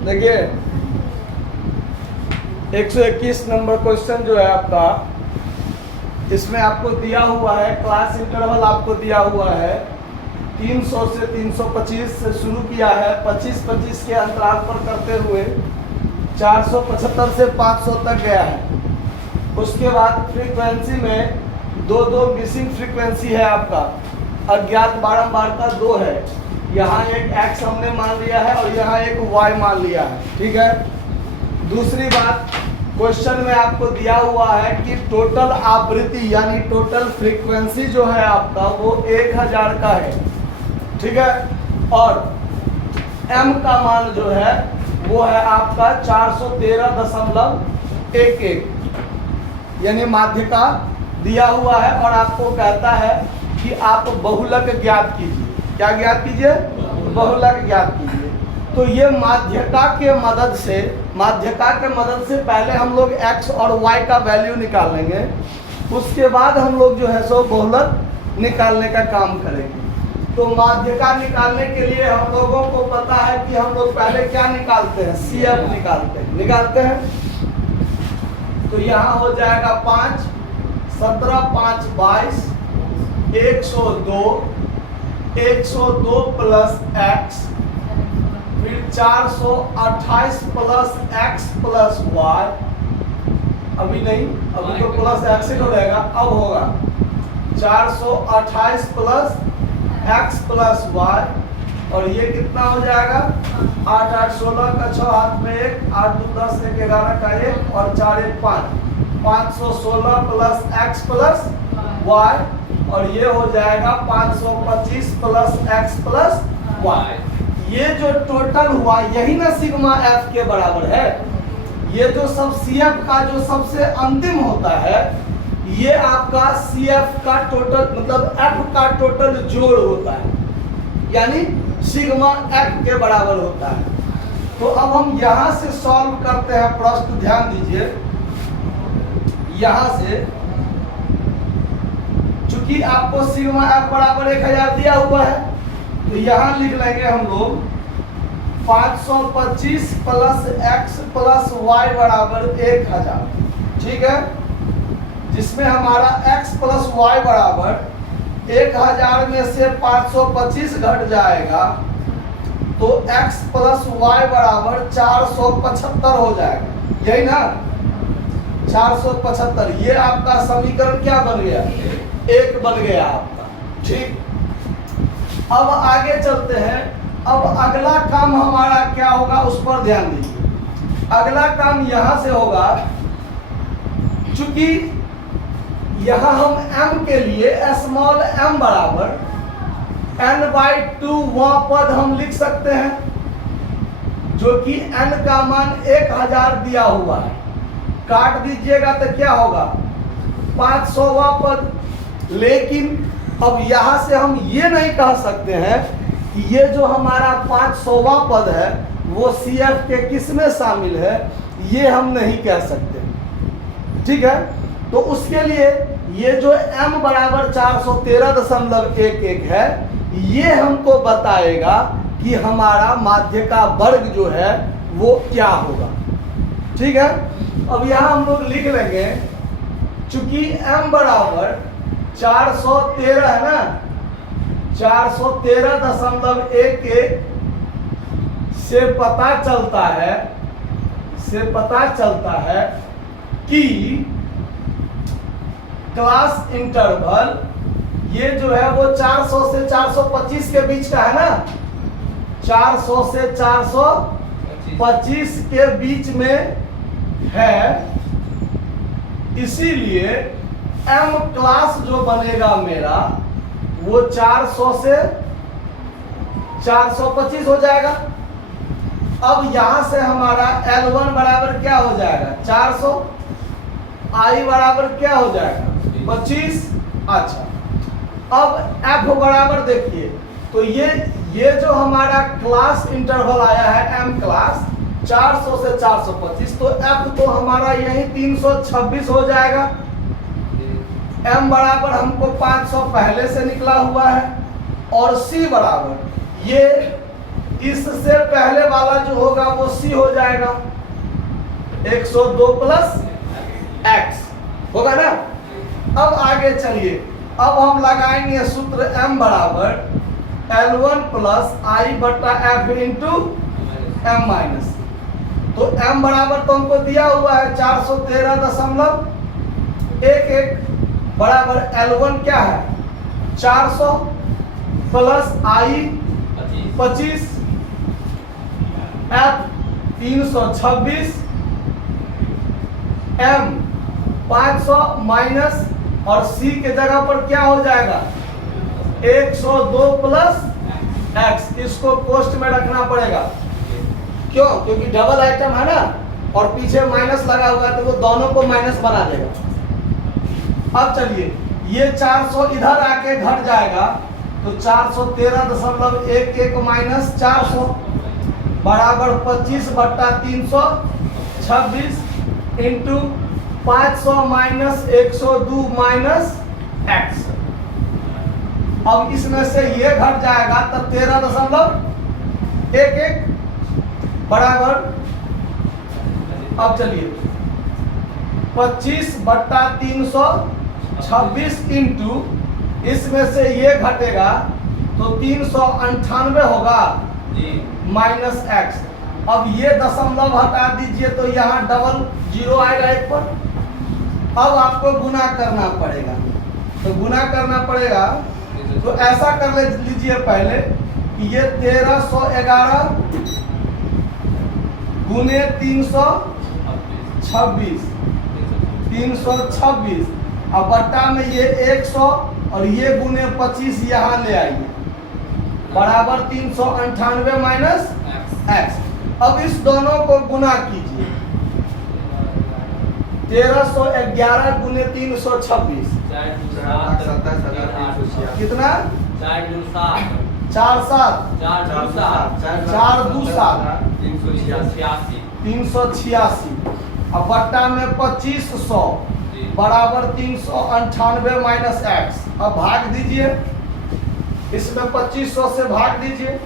देखिए 121 number question जो है आपका, इसमें आपको दिया हुआ है क्लास इंटरवल आपको दिया हुआ है 300 से 325 से शुरू किया है, 25-25 के अंतराल पर करते हुए 475 से 500 तक गया है। उसके बाद फ्रीक्वेंसी में दो मिसिंग फ्रीक्वेंसी है आपका, अज्ञात बारंबारता 2 है। यहाँ एक x हमने मान लिया है और यहाँ एक y मान लिया है, ठीक है। दूसरी बात, क्वेश्चन में आपको दिया हुआ है कि टोटल आवृत्ति यानी टोटल फ्रीक्वेंसी जो है आपका वो 1000 का है, ठीक है। और m का मान जो है वो है आपका 413.11, यानी माध्य का दिया हुआ है। और आपको कहता है कि आप बहुलक ज्ञात कीजिए। क्या ज्ञात कीजिए? बहुलक ज्ञात कीजिए। तो ये माध्यका के मदद से पहले हम लोग x और y का वैल्यू निकाल लेंगे, उसके बाद हम लोग जो है सो बहुलक निकालने का काम करेंगे। तो माध्यका निकालने के लिए हम लोगों को पता है कि हम लोग पहले क्या निकालते हैं, CF निकालते हैं। तो यहाँ हो जाएगा 5, 17, 5, 22, 102 प्लस x, फिर 428 प्लस x प्लस y, अभी नहीं, अभी तो प्लस x ही हो जाएगा, अब होगा 428 प्लस x प्लस y, और ये कितना हो जाएगा 8, 8, 16 का 6 हाथ में 1, 8, 2, 10, 1, 11 का 1 और 4, 1, 5, 516 प्लस x प्लस y, और ये हो जाएगा 525 प्लस x प्लस y। ये जो टोटल हुआ यही ना सिग्मा f के बराबर है। ये जो सब CF का जो सबसे अंतिम होता है, ये आपका CF का टोटल मतलब f का टोटल जोड़ होता है, यानी सिग्मा f के बराबर होता है। तो अब हम यहाँ से सॉल्व करते हैं प्रश्न, ध्यान दीजिए। यहाँ से चूंकि आपको सिग्मा f बराबर 1000 दिया हुआ है, तो यहाँ लिख लेंगे हम लोग 525 प्लस x प्लस y बराबर 1000, ठीक है। जिसमें हमारा x प्लस y बराबर 1000 में से 525 घट जाएगा, तो x प्लस y बराबर 475 हो जाएगा, यही ना 475। ये आपका समीकरण क्या बन गया, 1 बन गया आपका, ठीक। अब आगे चलते हैं। अब अगला काम हमारा क्या होगा उस पर ध्यान दीजिए। अगला काम यहाँ से होगा, चूंकि यहाँ हम m के लिए स्मॉल m बराबर n/2 वहाँ पद हम लिख सकते हैं, जो कि n का मान 1000 दिया हुआ है। काट दीजिएगा तो क्या होगा 500वां पद। लेकिन अब यहाँ से हम ये नहीं कह सकते हैं कि ये जो हमारा 500वां पद है वो CF के किस में शामिल है, ये हम नहीं कह सकते, ठीक है। तो उसके लिए ये जो m बराबर 413.11 है, ये हमको बताएगा कि हमारा माध्य का वर्ग जो है वो क्या होगा, ठीक है। अब यहाँ हम लोग लिख लेंगे, चूंकि m बराबर 413 है ना, 413.11 से पता चलता है कि क्लास इंटरवल ये जो है वो 400 से 425 के बीच का है ना, 400 से 425 के बीच में है। इसीलिए m क्लास जो बनेगा मेरा वो 400 से 425 हो जाएगा। अब यहाँ से हमारा L1 बराबर क्या हो जाएगा 400, I बराबर क्या हो जाएगा 25। अच्छा, अब F बराबर देखिए, तो ये जो हमारा क्लास इंटरवल आया है m क्लास 400 से 425, तो F तो हमारा यही 326 हो जाएगा। m बराबर हमको 500 पहले से निकला हुआ है, और c बराबर ये इससे पहले वाला जो होगा वो c हो जाएगा, 102 प्लस x होगा ना। अब आगे चलिए, अब हम लगाएंगे सूत्र m बराबर L1 प्लस आई बटा एफ इंटू एम माइनस। तो m बराबर तो हमको दिया हुआ है 413.11 बराबर L1 क्या है 400 प्लस आई 25 एफ 326 m 500 माइनस और c के जगह पर क्या हो जाएगा 102 प्लस x। इसको पोस्ट में रखना पड़ेगा, क्यों? क्योंकि डबल आइटम है ना और पीछे माइनस लगा हुआ है तो वो दोनों को माइनस बना देगा। अब चलिए ये 400 इधर आके घट जाएगा तो 413.11 माइनस 400 बराबर 25 बट्टा 326 इंटू 500 माइनस 102 माइनस x। अब इसमें से ये घट जाएगा तब 13.11 बराबर, अब चलिए 25 बट्टा 326 इंटू इसमें से ये घटेगा तो 398 होगा माइनस x। अब ये दशमलव हटा दीजिए तो यहाँ डबल जीरो आएगा एक पर। अब आपको गुना करना पड़ेगा, तो गुना करना पड़ेगा तो ऐसा कर लीजिए पहले कि ये 1311 गुने 326 अब बट्टा में ये 100 और ये गुने 25 यहाँ ले आइए बराबर 398 माइनस x। अब इस दोनों को गुना कीजिए 1311 गुने 326 कितना 4 2 7 386 अब बट्टा में 2500 बराबर 398 माइनस x। अब भाग दीजिए, इसमें 2500 से भाग दीजिए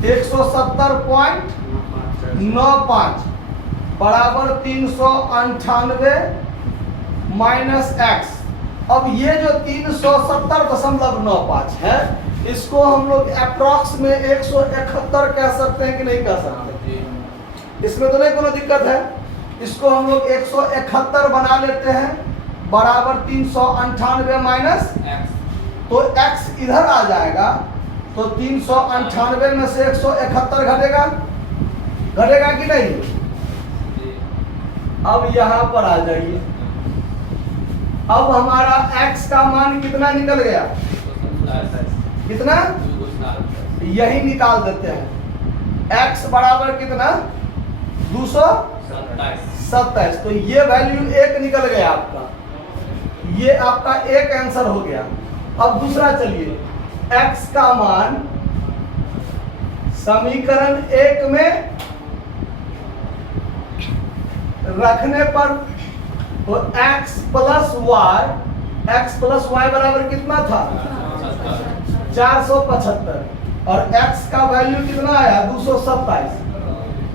170.95 बराबर 398 माइनस x। अब ये जो 370.95 है इसको हम लोग अप्रॉक्स में 171 कह सकते हैं कि नहीं कह सकते? इसमें तो नहीं कोनो दिक्कत है। इसको हम लोग 171 बना लेते हैं बराबर 398 माइनस x। तो x इधर आ जाएगा तो 398 में से 171 घटेगा कि नहीं? अब यहाँ पर आ जाइए, अब हमारा x का मान कितना निकल गया? कितना? यही निकाल देते हैं। x बराबर कितना? 227। तो ये वैल्यू 1 निकल गया आपका, ये आपका एक आंसर हो गया। अब दूसरा चलिए, x का मान समीकरण 1 में रखने पर तो x प्लस वाई बराबर कितना था? 475 और x का वैल्यू कितना आया? 227।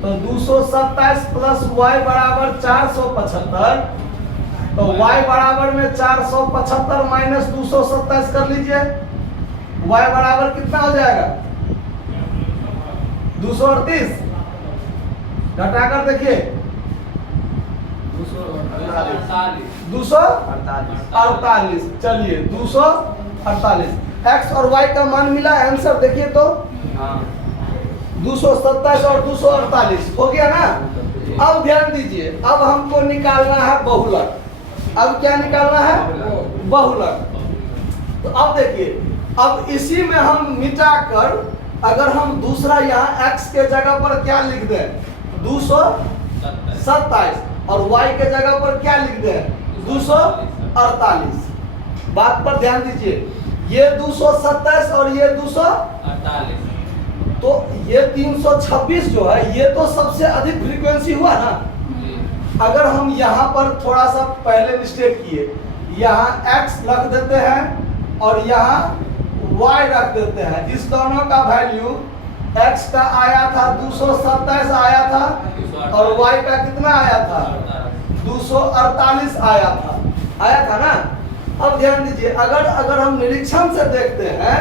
तो 227 प्लस y बराबर 475 तो y बराबर में 475 माइनस 227 कर लीजिए, y बराबर कितना हो जाएगा? 238। घटाकर देखिए 248। चलिए 248 x और y का मान मिला, आंसर देखिए तो 227 और 248 हो गया ना। अब ध्यान दीजिए, अब हमको निकालना है बहुलक। अब क्या निकालना है? बहुलक। तो अब देखिए, अब इसी में हम मिटाकर अगर हम दूसरा यहाँ x के जगह पर क्या लिख दें? 227 और y के जगह पर क्या लिख दें? 248। बात पर ध्यान दीजिए, ये 227 और ये 248 तो ये 326 जो है ये तो सबसे अधिक फ्रीक्वेंसी हुआ ना। अगर हम यहाँ पर थोड़ा सा पहले मिस्टेक किए, यहाँ x रख देते हैं और यहाँ y रख देते हैं। इस दोनों का वैल्यू x का आया था 227 आया था और y का कितना आया था 248 आया था ना। अब ध्यान दीजिए, अगर हम निरीक्षण से देखते हैं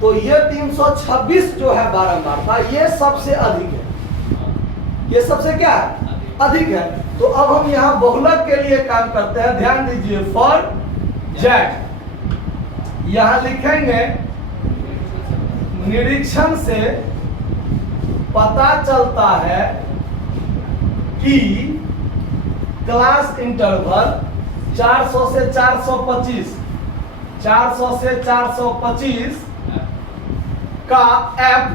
तो ये 326 जो है बारंबारता ये सबसे अधिक है। ये सबसे क्या है अधिक है। तो अब हम यहाँ बहुलक के लिए काम करते हैं। ध्यान दीजिए, फॉर z यहाँ लिखेंगे निरीक्षण से पता चलता है कि क्लास इंटरवल 400 से 425 का f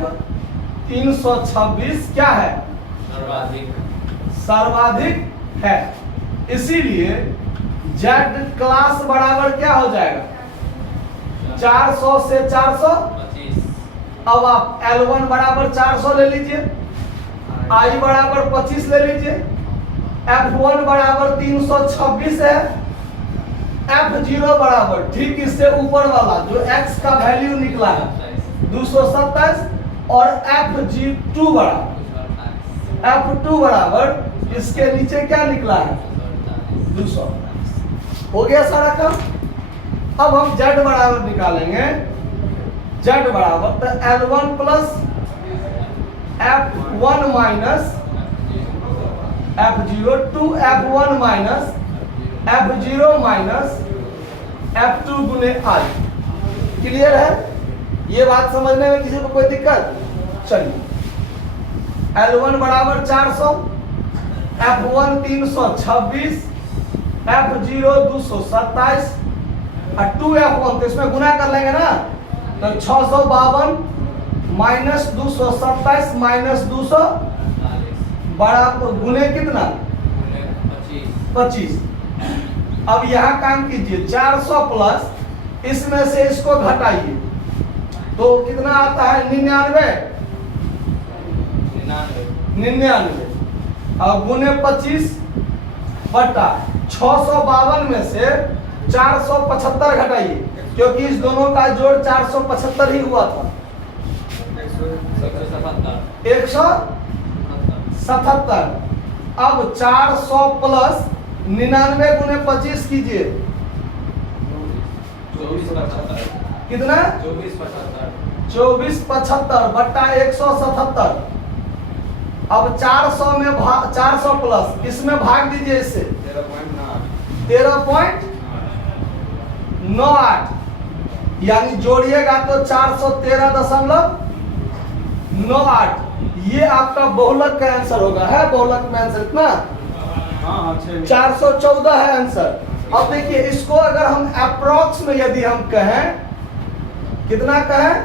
326 क्या है सर्वाधिक है। इसीलिए z क्लास बराबर क्या हो जाएगा 400 से 425। अब आप L1 बराबर 400 ले लीजिए, I बराबर 25 ले लीजिए, F1 बराबर 326 है, F0 बराबर ठीक इससे ऊपर वाला जो x का वैल्यू निकला है 227 और F2 बराबर इसके नीचे क्या निकला है 228। हो गया सारा काम। अब हम z बराबर निकालेंगे। z बराबर तो L1 plus F1 minus F0 2F1 minus F0 minus F2 गुने I। क्लियर है? ये बात समझने में किसी को कोई दिक्कत? चलिए, L1 बराबर 400, F1 326, F0 227 और 2F1 तो इसमें गुना कर लेंगे ना, तो 652 माइनस 227 माइनस 200 बड़ा गुने कितना 25। अब यहाँ काम कीजिए 400 प्लस इसमें से इसको घटाइए तो कितना आता है 99 अब गुने 25 बटा 652 में से 475 घटाइए क्योंकि इस दोनों का जोड़ 475 ही हुआ था 177। अब 400 प्लस 99 गुने 25 कीजिए कितना 2475 बट्टा 177। अब 400 में 400 प्लस इसमें भाग दीजिए इससे 13.98 यानी जोड़िएगा तो 413.98। ये आपका बहुलक का आंसर होगा। है बहुलक में आंसर इतना 414 है आंसर। अब देखिए इसको अगर हम अप्रॉक्स में यदि हम कहें कितना कहें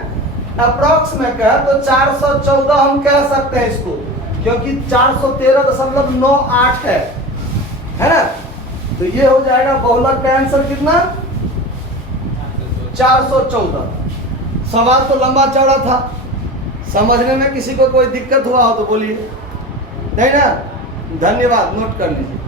अप्रॉक्स में कहें तो 414 हम कह सकते हैं इसको क्योंकि 413.98 है ना। तो ये हो जाएगा बहुलक का आंसर कितना 414। सवाल तो लंबा चौड़ा था, समझने में किसी को कोई दिक्कत हुआ हो तो बोलिए, नहीं ना। धन्यवाद, नोट कर लीजिए।